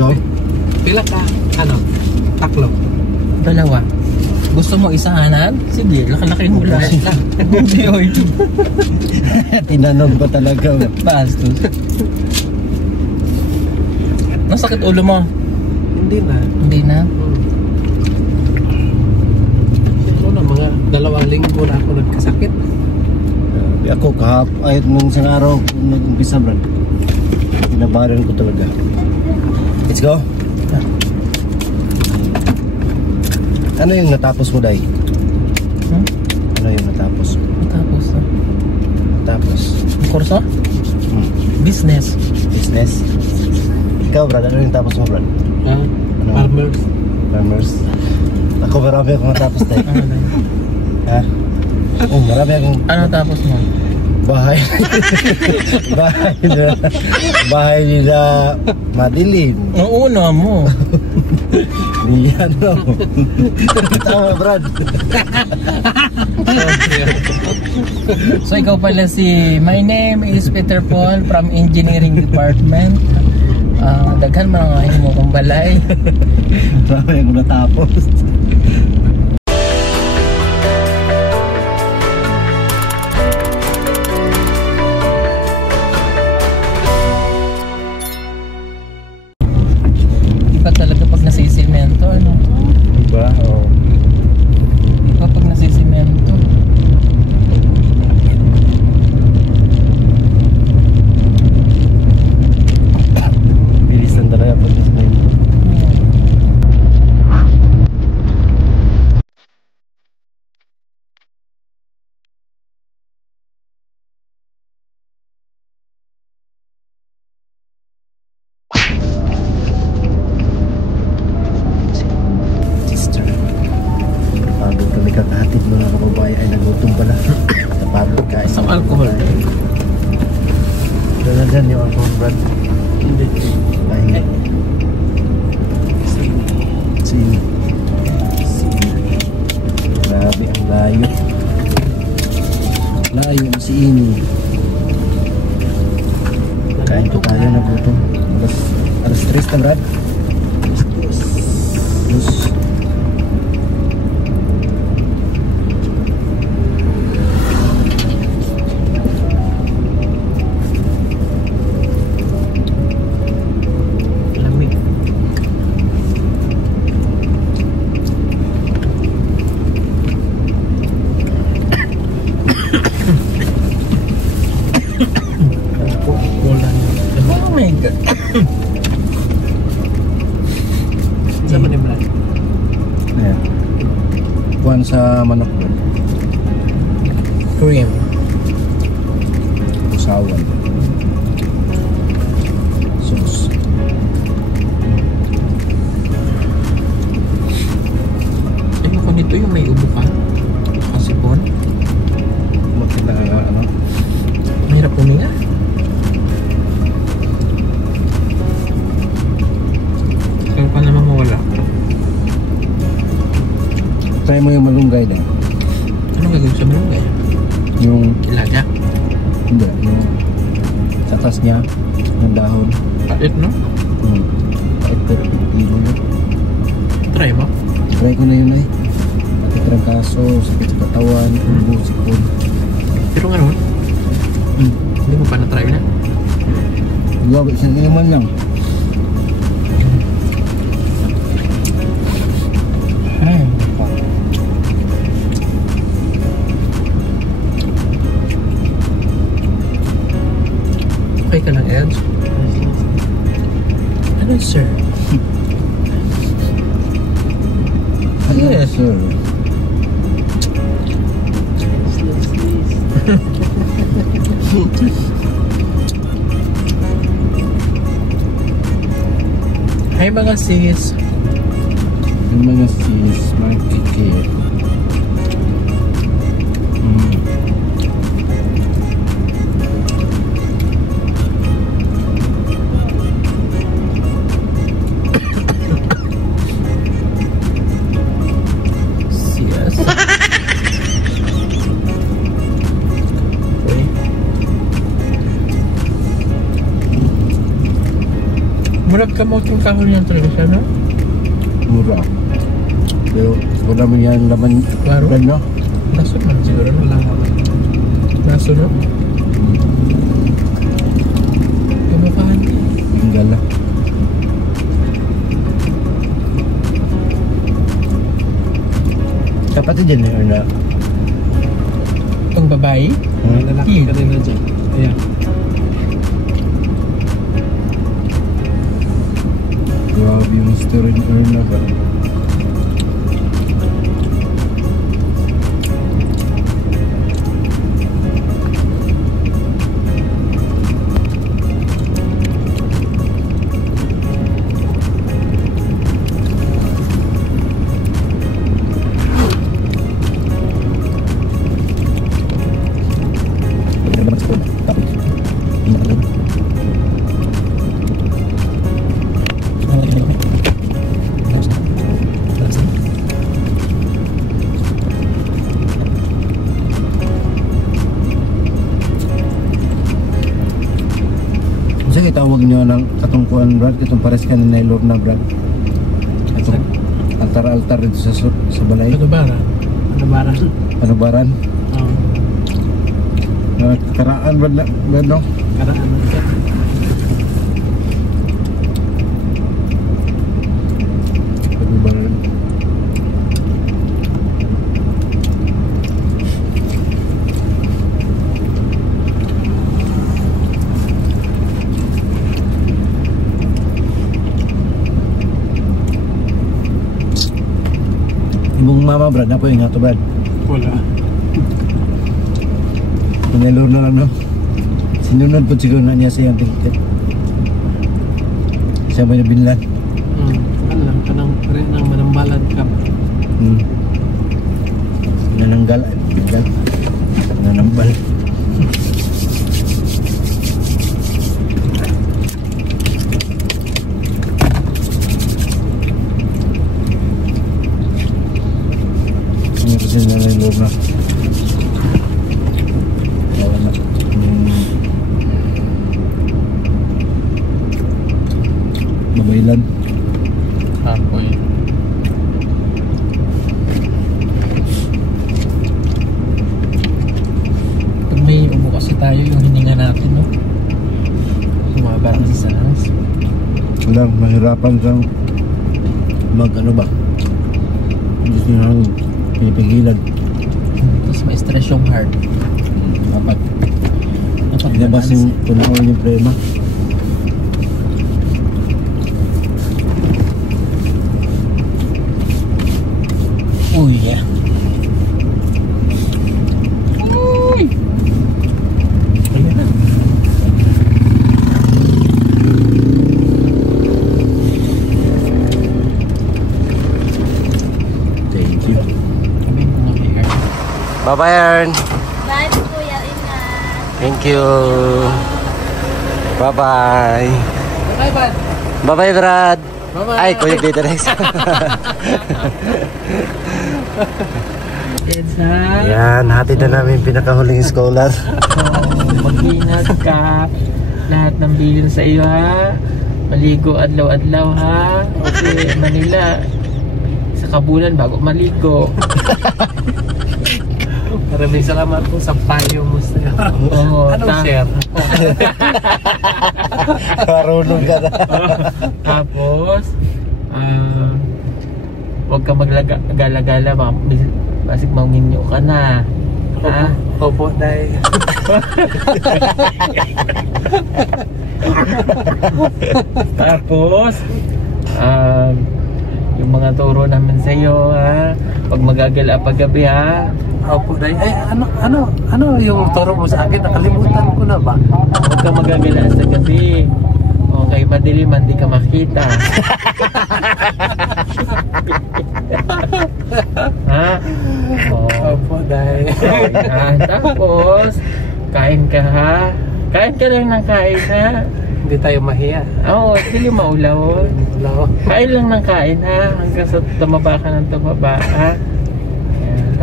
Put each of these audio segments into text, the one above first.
go. Pila ka, ano, taklo. Dalawa. Gusto mo isahanan? Sige, laki-laki mo lang. Hindi, oy. Tinanong ko talaga. Bastos. Nasakit ulo mo? Hindi na. Hindi na? Ito na, mga 2 linggo na ako nagkasakit. Ako ayot nung isang araw kung nag-umpisa, Brad. Pinabaran ko talaga. Let's go. Ano yung natapos mo, Day? Hmm? Ano yung natapos mo? Natapos na. Natapos? Kurso? Business. Business? Ikaw, Brad, ano yung tapos mo, Brad? Ah, Ano? farmers. Farmers? Ako marami akong natapos, Day. Ano na yun? Ha? Oh, marami akong... Ano tapos mo? Bahay. Bahay nila Madeline. Ang una mo. Niyan, no? Tama, Brad. So ikaw pala my name is Peter Paul from Engineering Department. Daghan man ang aking mo kong balay. Marami akong natapos. Iba talaga pag nasisimento, ano? Diba? Oo. Iba pag nasisimento. Bilisan talaga pag nasimento. Pagod kami kakahatid mga kababayan ay nagutom pala. Napagod ka. Isang alcohol. Ito na dyan yung alcohol, Brad. Hindi. Ay. Sini. Grabe ang layo. Layo ang si Ini. Kain ko tayo, nagutom. Alas 3 na, Brad. Plus. Lamig. Oh my God. Sama ni Brad. Ayan. Kuhan sa manok, Brad. Cream. Usawan. Sauce. Ayoko nito yung may ubo ka. Kasipon. Maganda ano? Mahirap huminga. Kaya pa naman mawala. Try mo yung malunggay din. Anong gagawin sa malunggay? Yung, Ilaga. hindi, yung sa taas niya, ng dahon. Pait, no? Kahit pero pilo yun. Try mo. Try ko na yun ay. Pati trangkaso, sakit sa katawan, ubo, sipon. Pero nga naman, hindi mo pa na-try na. Gawin siya naman lang. Ay, okay ka lang, Ed? Ano, sir? Yes. Sir. Hi mga sis. Yung mga sis, makikikit. Yes. Okay. Mura kamuting kahoy yung television, no? Mura. Pero wala mo yan laman. Klaro. Brad, no? Naso na siguro, wala ko. Naso, no? Kamapahan. Ang gala. Kapatid din na. Ang babae? May lalaki ka rin na dyan. Ayan. Grabe yung story ni Erna ba? Sige, tawag nyo ng katungkuan, Brad. Itong pares ka na nailor na, Brad. Itong altar-altar dito sa balay. Panubaran. Panubaran. Panubaran. Oo. Karaan, Brad, no? Karaan na siya. Panubaran. Ibong mama, Brad, na po yung nga to, Brad. Wala. Manilor na lang, no? Sinunod po siguro na niya siyang ticket. Siya ba yung binlan? Alam ka nang rin ng manambalad ka. Nananggal. Nanambal. Ini kasi nanilor na. Wala. Babaylan. Kapoy. Pag may ubo kasi tayo yung hininga natin, no? Sumaba rin sa sanas. Wala, mahirapan kang mag ano ba? Hindi sinang pinipigilan. Tapos may stress yung heart. Dapat ilabas yung punaon yung prema. Uy, yeah. Uy! Ayan na. Thank you. Sabi mo nga may heart. Bye-bye, Ern. Bye, Kuya Ina. Thank you. Bye-bye. Bye, bud. Bye-bye, Brad. Bye-bye. Ay, Kuya Dito Rex. Kids, ha? Yan, hatid na namin pinakahuling scholar. Mag-ingat ka. Lahat ng bilin sa iyo, ha? Maligo adlaw-adlaw, ha? Kasi Manila, sa kabulan bago maligo. Maraming salamat po sa payo mo sa'yo. Oo, Anong share? Marunong ka na. Tapos, huwag ka maggala-gala, basig manginyo ka na. Ha? Opo, dahil. Tapos, yung mga turo namin sa iyo, ha? Huwag magagala paggabi, ha? Opo, dahil. Ay, ano yung turo mo sa akin? Nakalimutan ko na ba? Huwag ka magagala sa gabi. Okay, madilim, hindi ka makita. Ha? Oh. Opo, dahil. Tapos, kain ka, ha? Kain ka lang ng kain, ha? Hindi tayo mahiya. Oo, hindi maulaw. Hello. Kain lang ng kain, ha? Hanggang sa tumaba ka ng tumaba, ha? Yan.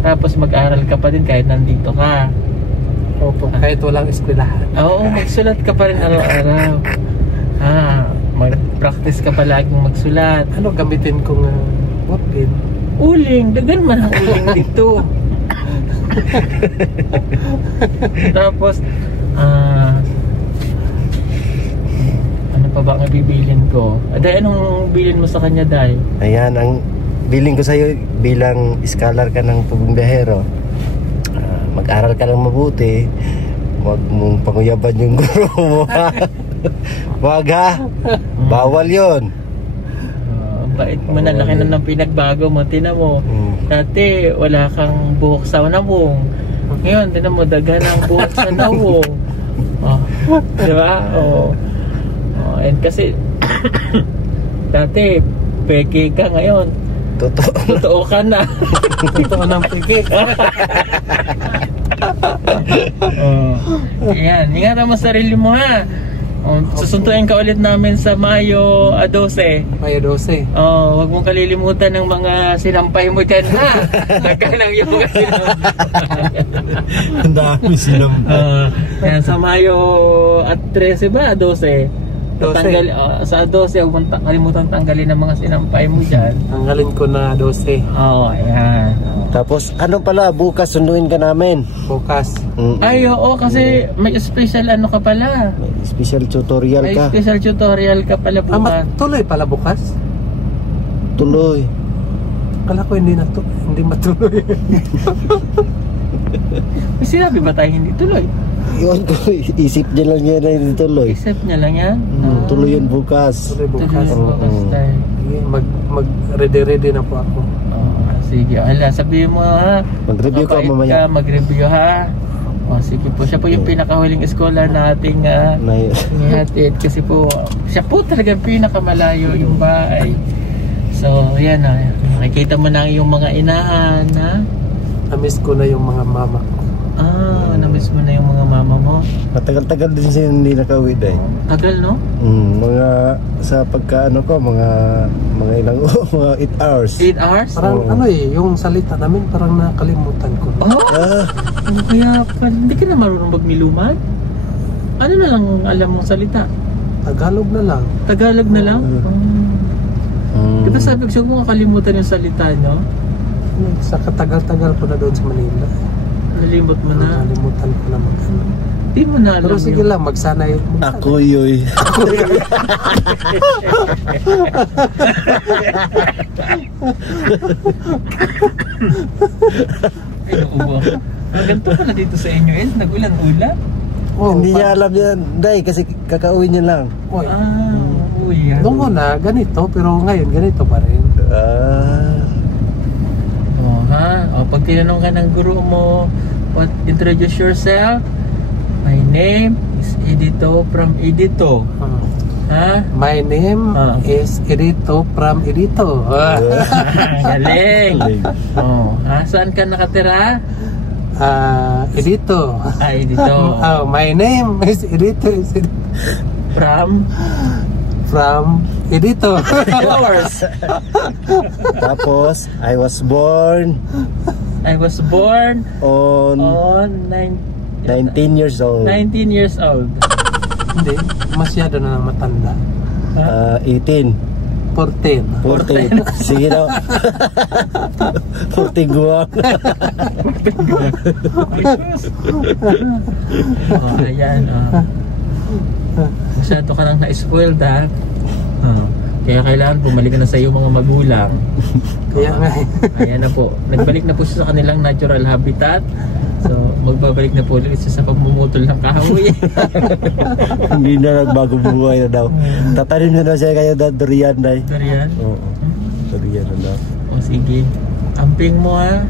Tapos mag-aral ka pa din kahit nandito ka. Opo, kahit walang eskwelahan. Oo, magsulat ka pa rin araw-araw. Ha? Practice ka palaging magsulat. Ano gamitin kong pen? Uling, dagan man ang uling dito. Tapos, ano pa ba ang bibilin ko? Day, anong bilin mo sa kanya, Day? Ayan, ang billing ko sa'yo bilang scholar ka ng pagbibiyahero. Mag-aral ka lang mabuti. Huwag mong panguyaban yung guro mo. Wag ha. Bawal yun. Bait mo na, laki na ng pinagbago mo. Tinan mo, dati wala kang buhok sa nawong. Ngayon, tinan mo, daghan ang buhok sa nawong. Diba? And kasi dati peke ka, ngayon totoo ka na. Totoo ng peke. Ayan, ingatan mo sarili mo ha. Susuntuin ka ulit namin sa Mayo 12. Mayo 12. Huwag mong kalilimutan ng mga sinampay mo dyan ha. Nagkanang yung mga sinampay. Ang dami sinampay. Yan, sa Mayo at 13 ba? 12. Sa 12, huwag mong kalimutan tanggalin ng mga sinampay mo dyan. Tanggalin ko na 12. Ayan. Tapos ano pala, bukas sunduin ka namin. Bukas. Ay, oo, kasi may special ano ka pala. May special tutorial May ka. special tutorial ka pala bukas. Tuloy pala bukas? Tuloy. Kala ko hindi matuloy. May sinabi ba tayo hindi tuloy? Yun, isip niya lang yan na hindi tuloy. Isip niya lang yan? Tuloy yun bukas. Tuloy bukas. Tuloy bukas tayo. Sige, mag-ready na po ako. Sige, ala, sabihin mo ha. Mag-review ka Mabait mamaya. Mag-review ha. Sige po, siya po yung pinakahuling scholar nating ihatid. Kasi po, siya po talagang pinakamalayo yung bahay. So, yan ha. Nakikita mo na yung mga inahan ha. Na-miss ko na yung mga mama ko. Na-miss mo na yung mga mama mo. Matagal-tagal din siya hindi nakauwi dahil. Tagal, no? Mga sa pagkaano ko, mga ilang mga 8 hours. 8 hours? Parang yung salita namin parang nakalimutan ko. Ano kaya pa? Hindi ka na marunong magmiluman? Ano na lang alam mong salita? Tagalog na lang. Tagalog na lang? Diba sabi ko siya kung makalimutan yung salita, no? Sa katagal-tagal ko na doon sa Manila. Nalimot mo na? Nalimutan ko na mag-ano. Di mo na alam. Pero sige lang, magsanay. Ako yoy. Ay, nauubo ako. Ganito pala dito sa inyo, eh. Nag-ulan-ulan. Hindi niya alam yan, Day, kasi kakauwi niya lang. Uy. Noong una, ganito, pero ngayon ganito pa rin. Pag tinanong ka ng guru mo, introduce yourself. My name is Edito from Edito. My name is Edito from Edito. Galing. Saan ka nakatira? Edito. Edito. My name is Edito. From Edito. Yours. Tapos, I was born on 19 years old. 19 years old. Hindi, masyado na lang matanda. 18. 14. Sige daw. 14 guwak. Ayan. Masyado ka nang na-spoiled ha. Kaya kailangan bumalik na sa iyo mga magulang. Kaya nga. Ayan na po. Nagbalik na po siya sa kanilang natural habitat. So, magbabalik na po ulit siya sa pagmumutol ng kahoy. Hindi na nagbago buhay na daw. Tatanim na daw siya kayo na durian, Day. Durian? Oo. Durian na daw. Sige. Amping mo ha.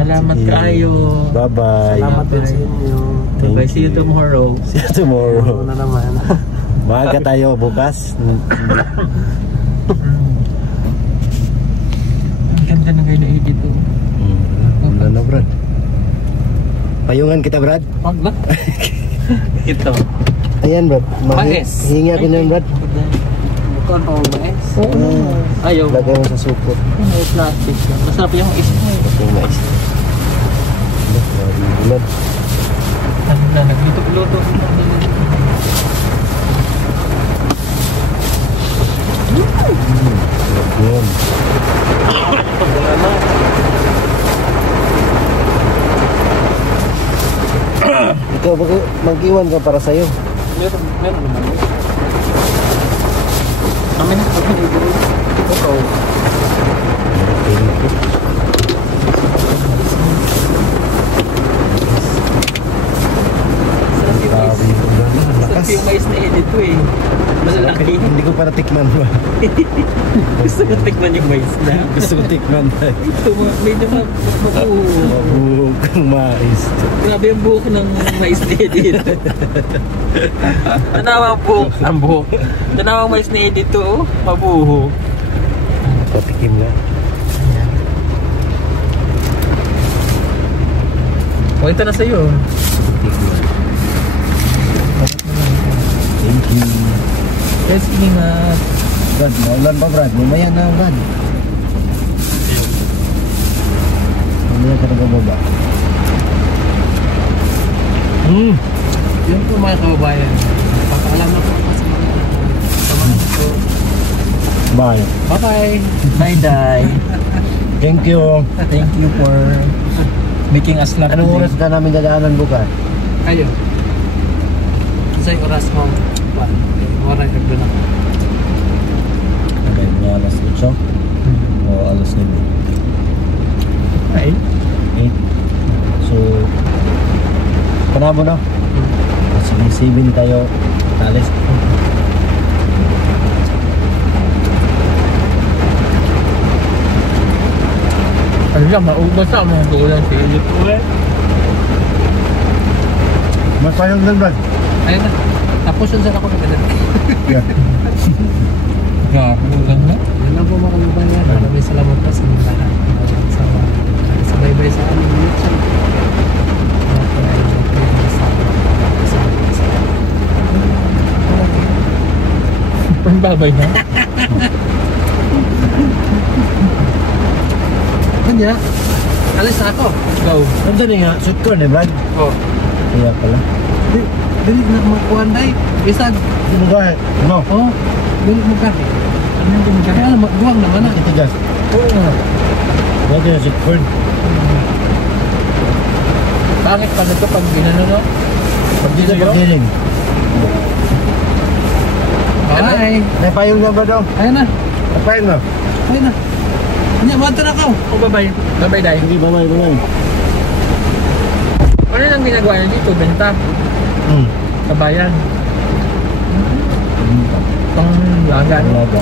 Salamat kayo. Bye-bye. Salamat din sa inyo. Bye-bye. See you tomorrow. See you tomorrow. Na naman. Maaga tayo bukas. Ang ganda na kayo na dito. Wala na, Brad. Payungan kita, Brad. Wag na. Ito. Ayan, Brad. Mais. Hingi ako na, Brad. Bukan pa ang mais. Ayaw. Lagay mo sa supot. May plastic. Masarap yung is mo. Ito yung mais. Brad. Ano na, nagluto-luto. sa'yo. Mag-iwan ka para sa'yo. Meron naman. Kami na. Ito. Sarap yung mais na edit ko eh. Malalaki. Hindi ko para tikman ba? Gusto ko tikman yung mais na. Gusto ko tikman ba? Ito, medyo mabuo. Mabuhok ang mais. Grabe yung buhok ng mais na edit. Tanawa ang buhok. Ang buhok. Tanawa ang mais na edit to, oh. Mabuhok. Patikim na. O, ito na sa'yo. Thank you. Yes, ingat. Brad, maulan pa Brad. Mamaya na Brad. Mamaya ka nagababa. Yun po mga kababayan. Papaalam na po sa mga ko. Bye. Bye-bye. Bye, Day. Thank you. Thank you for making us laugh. Anong oras ka namin dadaanan bukas? Kayo. Sa oras mo. Oras ka doon ako. Okay, mga alas 8 o alas 9. Ay. 8. So, panabo na? Sige, 7 tayo. Alis. Ano lang, maubos sa mga kulang sa iyo po eh. Mas payong lang Brad. Ayun na. Tapos yun saan ako nagkada. Yeah. Grabe, ang ganda. Yan lang po mga kababayan. Maraming salamat po sa mga lahat. Sa bye-bye sa aming YouTube. Pambabay na. Hindi na. Alis na ako. Go. Nandiyan nga, shoot ko na Brad. Oh. Kaya pala. Dili na magkuhan day. Isag. Sino ka? Ano? Oh. Dili mo ka. Ano yung dili ka? Kaya magduwang naman na. Nakitigas. Oo nga. Bakit na shoot ko? Pangit pa nito pag ginano, no? Pag dito pagdiling. Bye. May payong na ba daw? Ayun na. May payong na? Ayun na. Hindi, mata na ka. Oh, bye-bye. Bye-bye, Day. Hindi, bye-bye. Ano nang ginagawa niyo dito? Benta? Kabayan. Pang lagan. Wala ba?